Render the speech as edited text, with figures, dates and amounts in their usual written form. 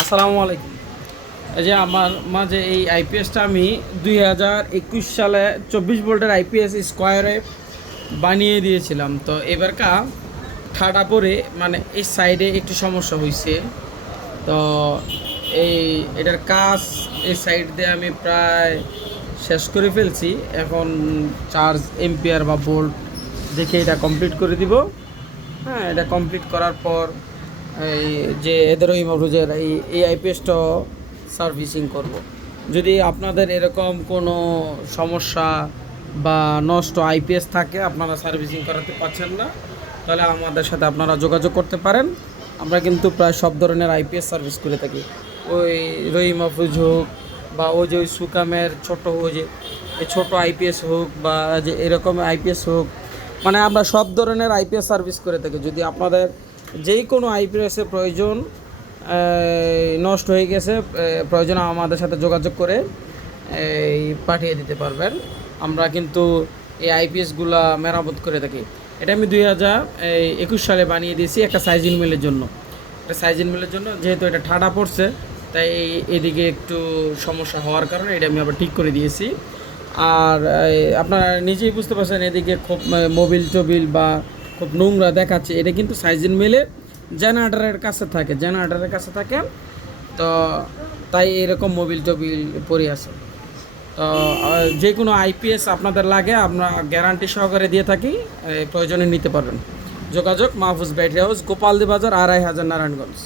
আসসালামু আলাইকুম। এই যে আমার মাঝে এই আইপিএসটা আমি 2021 সালে 24 ভোল্টের আইপিএস স্কোয়ারে বানিয়ে দিয়েছিলাম। তো এবারকা ঠাডা পরে মানে এই সাইডে একটু সমস্যা হয়েছে। তো এই এটার কাজ এই সাইড দিয়ে আমি প্রায় শেষ করে ফেলছি। এখন চার্জ এম্পিয়ার বা ভোল্ট দেখে এটা কমপ্লিট করে দিব। হ্যাঁ, এটা কমপ্লিট করার পর এই যে এদের ওই মরুজের এই আইপিএসটা সার্ভিসিং করব। যদি আপনাদের এরকম কোনো সমস্যা বা নষ্ট আইপিএস থাকে, আপনারা সার্ভিসিং করাতে পারছেন না, তাহলে আমাদের সাথে আপনারা যোগাযোগ করতে পারেন। আমরা কিন্তু প্রায় সব ধরনের আইপিএস সার্ভিস করে থাকি। ওই রহিম আফরোজ হোক বা ওই যে ওই সুকামের ছোটো ওই যে এই ছোটো আইপিএস হোক বা যে এরকম আইপিএস হোক, মানে আমরা সব ধরনের আইপিএস সার্ভিস করে থাকি। যদি আপনাদের যেই কোনো আইপিএসের প্রয়োজন নষ্ট হয়ে গেছে, প্রয়োজন আমাদের সাথে যোগাযোগ করে এই পাঠিয়ে দিতে পারবেন। আমরা কিন্তু এই আইপিএসগুলা মেরামত করে থাকি। এটা আমি 2021 সালে বানিয়ে দিয়েছি একটা সাইজিন মিলের জন্য। একটা সাইজিন মিলের জন্য যেহেতু এটা ঠাডা পড়ছে, তাই এদিকে একটু সমস্যা হওয়ার কারণে এটা আমি আবার ঠিক করে দিয়েছি। আর আপনারা নিজেই বুঝতে পারছেন এদিকে খুব মোবিল টোবিল বা খুব নোংরা দেখাচ্ছে। এটা কিন্তু সাইজিন মিলে জেনারেটারের কাছে থাকে। তো তাই এরকম মোবিল টোবিল পড়ে আছে। তো যে কোনো আইপিএস আপনাদের লাগে আমরা গ্যারান্টি সহকারে দিয়ে থাকি, প্রয়োজনে নিতে পারবেন। যোগাযোগ মাহফুজ ব্যাটারি হাউস, গোপালদি বাজার, 2500, নারায়ণগঞ্জ।